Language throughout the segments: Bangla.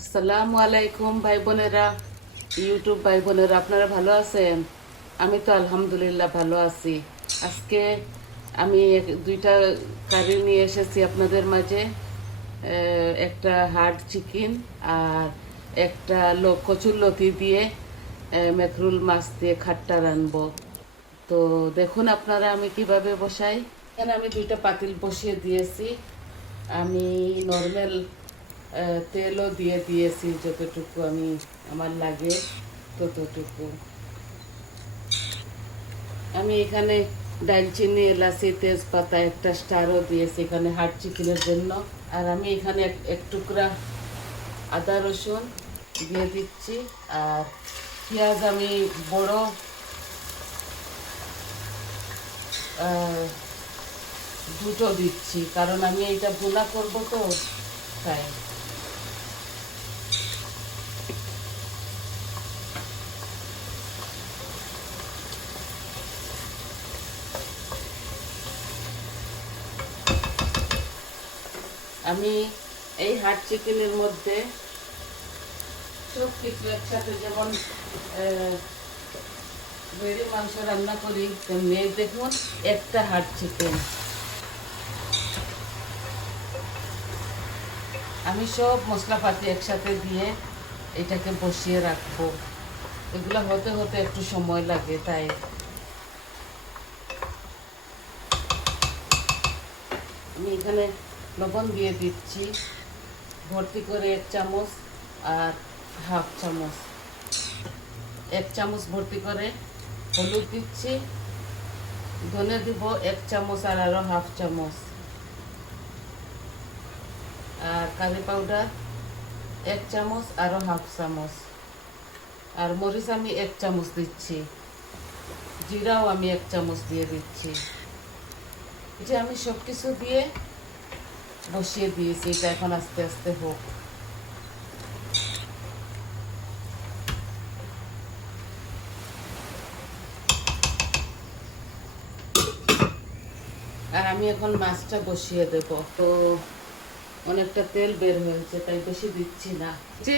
আসসালামু আলাইকুম ভাই বোনেরা, ইউটিউব ভাই বোনেরা, আপনারা ভালো আছেন? আমি তো আলহামদুলিল্লাহ ভালো আছি। আজকে আমি দুইটা কারি নিয়ে এসেছি আপনাদের মাঝে। একটা হার্ড চিকেন আর একটা কচুর লতি দিয়ে মেকরুল মাছ দিয়ে খাট্টা রানবো। তো দেখুন আপনারা আমি কিভাবে বসাই। এখানে আমি দুইটা পাতিল বসিয়ে দিয়েছি। আমি নর্মাল তেলও দিয়ে দিয়েছি, যতটুকু আমার লাগে ততটুকু। আমি এখানে দারচিনি, এলাচি, তেজপাতা, একটা স্টারও দিয়েছি এখানে হার্ড চিকেনের জন্য। আর আমি এখানে এক টুকরা আদা রসুন দিয়ে দিচ্ছি। আর পেঁয়াজ আমি বড় দুটো দিচ্ছি, কারণ আমি এটা ভুনা করবো তো, তাই। আমি এই হার্ড চিকেনের মধ্যে সব কিছু একসাথে, যেমন ভেড়ি মাংস রান্না করি তেমনি দেখুন একটা হার্ড চিকেন। আমি সব মশলাপাতি একসাথে দিয়ে এটাকে বসিয়ে রাখবো। এগুলো হতে হতে একটু সময় লাগে, তাই। আমি এখানে লবণ দিয়ে দিচ্ছি ভর্তি করে 1 চামচ, আর হাফ চামচ, 1 চামচ ভর্তি করে হলুদ দিচ্ছি। ধনে দিব 1 চামচ, আর আরও হাফ চামচ। আর কারি পাউডার 1 চামচ, আরও হাফ চামচ। আর মরিচ আমি 1 চামচ দিচ্ছি। জিরাও আমি 1 চামচ দিয়ে দিচ্ছি। যে আমি সব কিছু দিয়ে বসিয়ে দিয়েছি, এটা এখন আস্তে আস্তে হোক। আর আমি এখন মাছটা বসিয়ে দেব। তো অনেকটা তেল বের হয়েছে, তাই বেশি দিচ্ছি না। যে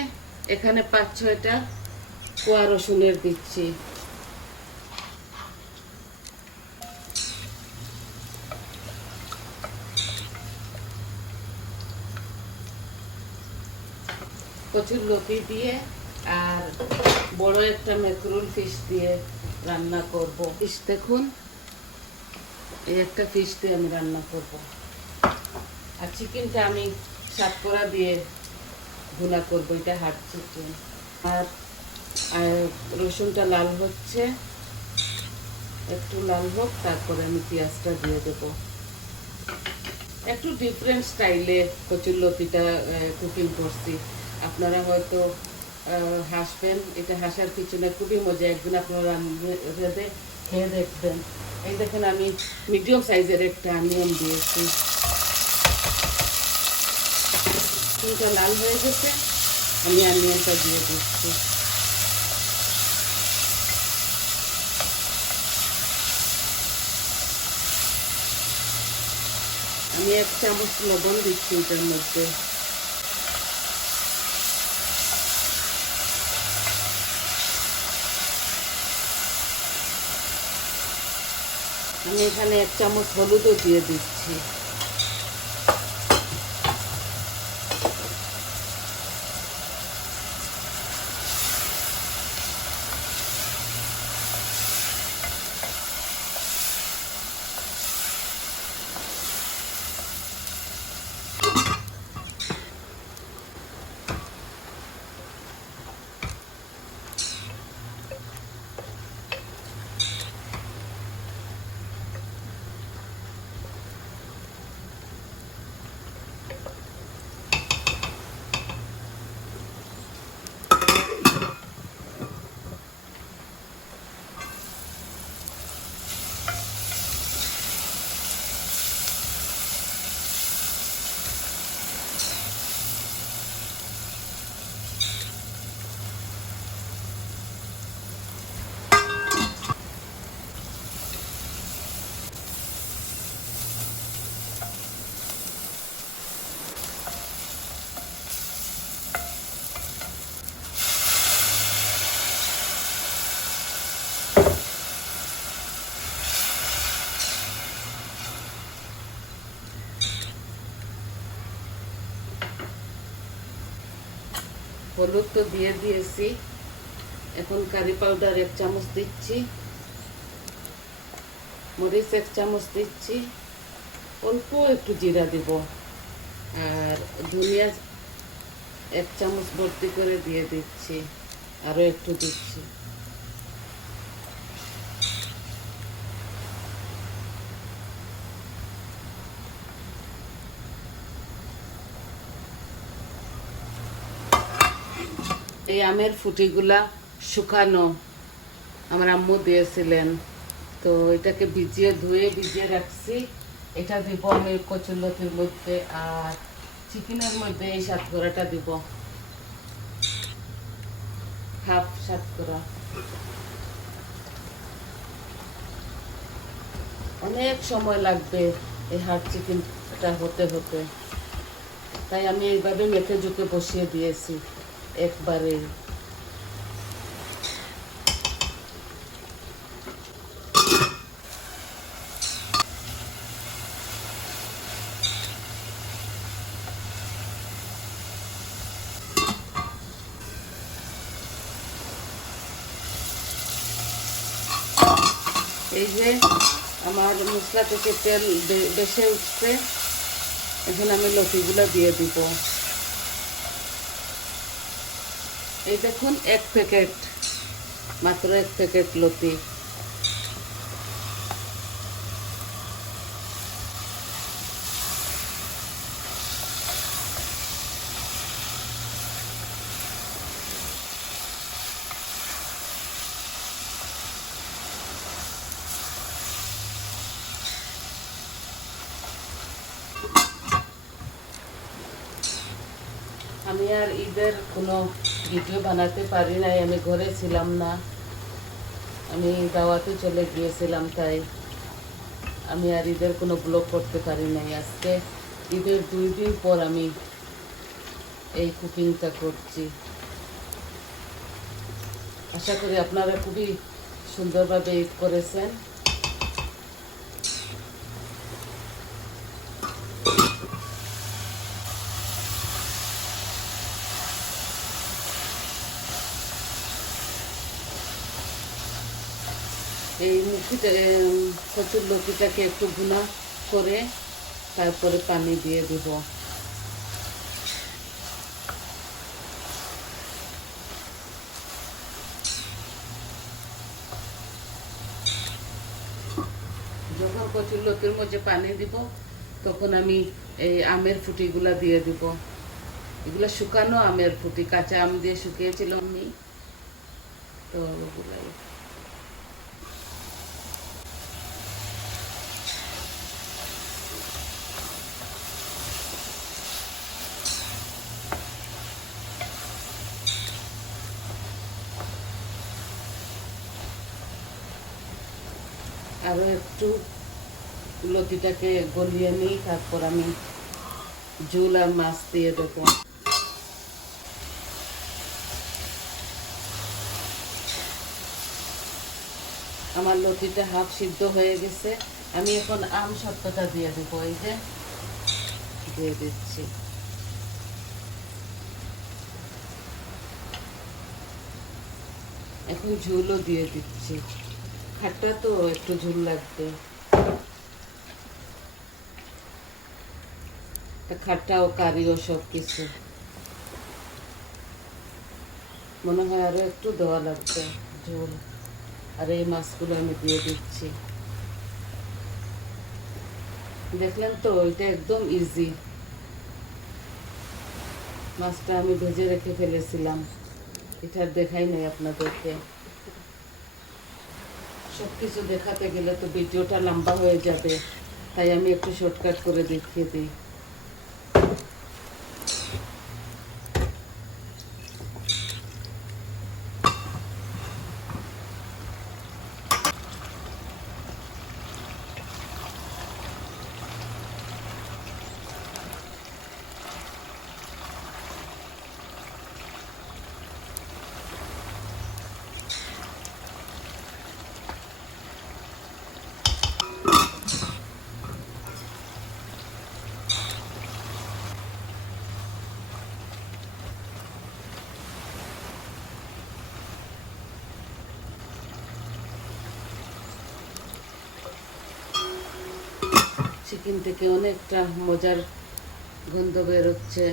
এখানে 5-6টা কোয়া রসুনের দিচ্ছি। কচুর লতি দিয়ে আর বড় একটা মেকরুল ফিশ দিয়ে রান্না করব। ফিশ দেখুন, এই একটা ফিশ দিয়ে আমি রান্না করব। আর চিকেনটা আমি সাতকরা দিয়ে ভুনা করবো, এটা হার্ড চিকেন। আর রসুনটা লাল হচ্ছে, একটু লাল হোক, তারপরে আমি পেঁয়াজটা দিয়ে দেব। একটু ডিফারেন্ট স্টাইলে কচুরলতিটা কুকিং করছি। আপনারা হয়তো হাসবেন, এটা হাসার পিছনে খুবই মজা। একদিন আপনারা রেঁধে খেয়ে দেখবেন। এই দেখেন আমি মিডিয়াম সাইজের একটা অনিয়ন দিয়েছি। চিকেনটা লাল হয়ে গেছে, আমি অনিয়নটা দিয়ে দিচ্ছি। আমি 1 চামচ লবণ দিচ্ছি এটার মধ্যে। আমি এখানে 1 চামচ হলুদও দিয়ে দিচ্ছি। হলুদ তো দিয়ে দিয়েছি, এখন কারি পাউডার 1 চামচ দিচ্ছি, মরিচ 1 চামচ দিচ্ছি, অল্প একটু জিরা দিব, আর ধনিয়া 1 চামচ ভর্তি করে দিয়ে দিচ্ছি, আরও একটু দিচ্ছি। এই আমের ফুটিগুলা শুকানো আমার আম্মু দিয়েছিলেন, তো এটাকে ধুয়ে রাখছি। এটা দিব আমি কচুরলতির মধ্যে, আর চিকেনের মধ্যে এই সাতকরাটা দিব, হাফ সাতকরা। অনেক সময় লাগবে এই হার্ড চিকেনটা হতে, তাই আমি এইভাবে মেখে জুকে বসিয়ে দিয়েছি একবারে। এই যে আমার মশলা থেকে তেল বেশি উঠছে, এখন আমি লতিগুলো দিয়ে দিব। এই দেখুন 1 প্যাকেট, মাত্র 1 প্যাকেট লতি। আমি আর ঈদের কোনো ভিডিও বানাতে পারি নাই, আমি ঘরে ছিলাম না, আমি দাওয়াতে চলে গিয়েছিলাম, তাই আমি আর ঈদের কোনো ব্লগ করতে পারি নাই। আজকে ঈদের 2 দিন পর আমি এই কুকিংটা করছি। আশা করি আপনারা খুবই সুন্দরভাবে ঈদ করেছেন। এই কচুরলতিটাকে একটু ভুনা করে তারপরে পানি দিয়ে দেব। যখন কচুরলতির মধ্যে পানি দিব, তখন আমি এই আমের ফুটিগুলা দিয়ে দিব। এগুলা শুকানো আমের ফুটি, কাঁচা আম দিয়ে শুকিয়েছিলাম আমি, তো ওগুলাই। আরও একটু লতিটাকে গলিয়ে নিই, তারপর আমি ঝোল আর মাছ দিয়ে দেবো। আমার লতিটা হাফ সিদ্ধ হয়ে গেছে, আমি এখন আম সত্ত্বটা দিয়ে দেবো। এই যে দিয়ে দিচ্ছি। এখন ঝোলও দিয়ে দিচ্ছি, খাট্টা তো একটু ঝোল লাগবে, খাট্টা ও কারিও সব কিছু মনে হয় আরো একটু দেওয়া লাগবে ঝোল। আর এই মাছগুলো আমি দিয়ে দিচ্ছি। দেখলেন তো, এটা একদম ইজি। মাছটা আমি ভেজে রেখে ফেলেছিলাম, এটা দেখাই নাই আপনাদেরকে। সব কিছু দেখাতে গেলে তো ভিডিওটা লম্বা হয়ে যাবে, তাই আমি একটু শর্টকাট করে দেখিয়ে দিই। চিকেন থেকে অনেকটা মজার গন্ধ বেরোচ্ছে,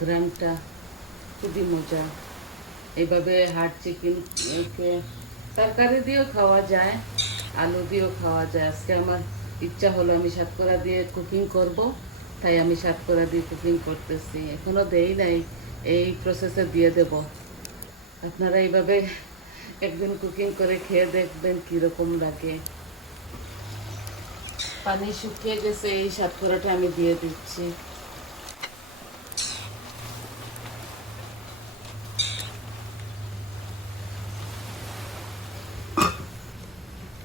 ঘ্রাণটা খুবই মজা। এইভাবে হার্ড চিকেনকে তরকারি দিয়েও খাওয়া যায়, আলু দিয়েও খাওয়া যায়। আজকে আমার ইচ্ছা হলো আমি সাতকরা দিয়ে কুকিং করব, তাই আমি সাতকরা দিয়ে কুকিং করতেছি। এখনও দেই নাই, এই প্রসেসে দিয়ে দেব। আপনারা এইভাবে একদিন কুকিং করে খেয়ে দেখবেন কীরকম লাগে। পানি শুকিয়ে গেছে, এই সাতকরাটা আমি দিয়ে দিচ্ছি।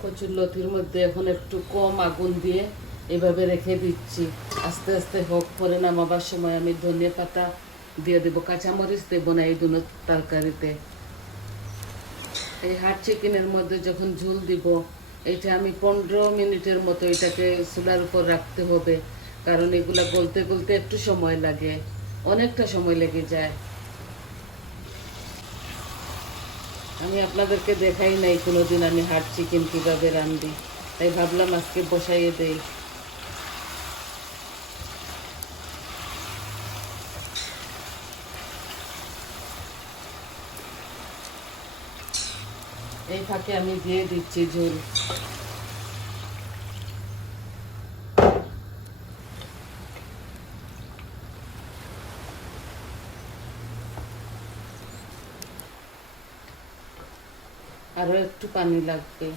কচুরলতির মধ্যে এখন একটু কম আগুন দিয়ে এভাবে রেখে দিচ্ছি। আস্তে আস্তে হোক, পরে নামাবার সময় আমি ধনিয়া পাতা দিয়ে দেবো, কাঁচামরিচ দেবো না এই দুটো তরকারিতে। এই হার্ড চিকেনের মধ্যে যখন ঝোল দিব, এটা আমি 15 মিনিটের মতো এটাকে চুলার উপর রাখতে হবে, কারণ এগুলা গলতে গলতে একটু সময় লাগে, অনেকটা সময় লেগে যায়। আমি আপনাদেরকে দেখাই নাই কোনোদিন আমি হার্ড চিকেন কীভাবে রান্ধি, তাই ভাবলাম আজকে বসাইয়ে দেই। এই ফাঁকে আমি দিয়ে দিচ্ছি ঝোল। আরো একটু পানি লাগবে,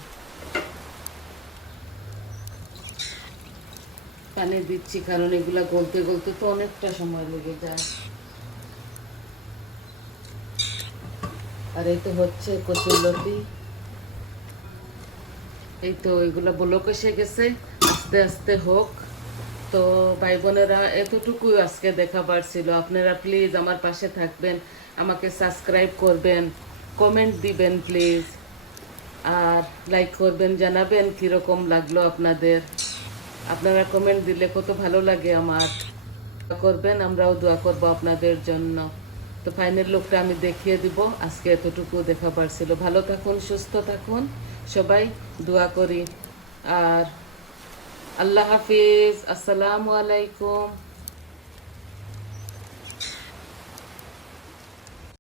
পানি দিচ্ছি কারণ এগুলা গলতে গলতে তো অনেকটা সময় লেগে যায়। আর এই তো হচ্ছে কচুরলতি, এই তো এগুলা বলক এসে গেছে, আস্তে আস্তে হোক। তো ভাই বোনেরা, এতটুকুই আজকে দেখাবার ছিল। আপনারা প্লিজ আমার পাশে থাকবেন, আমাকে সাবস্ক্রাইব করবেন, কমেন্ট দিবেন প্লিজ, আর লাইক করবেন, জানাবেন কীরকম লাগলো আপনাদের। আপনারা কমেন্ট দিলে কত ভালো লাগে আমার। দোয়া করবেন, আমরাও দোয়া করবো আপনাদের জন্য। তো ফাইনাল লুকটা আমি দেখিয়ে দিব। আজকে এতটুকু দেখাবার ছিল। ভালো থাকুন, সুস্থ থাকুন সবাই, দোয়া করি। আর আল্লাহ হাফিজ, আসসালামু আলাইকুম।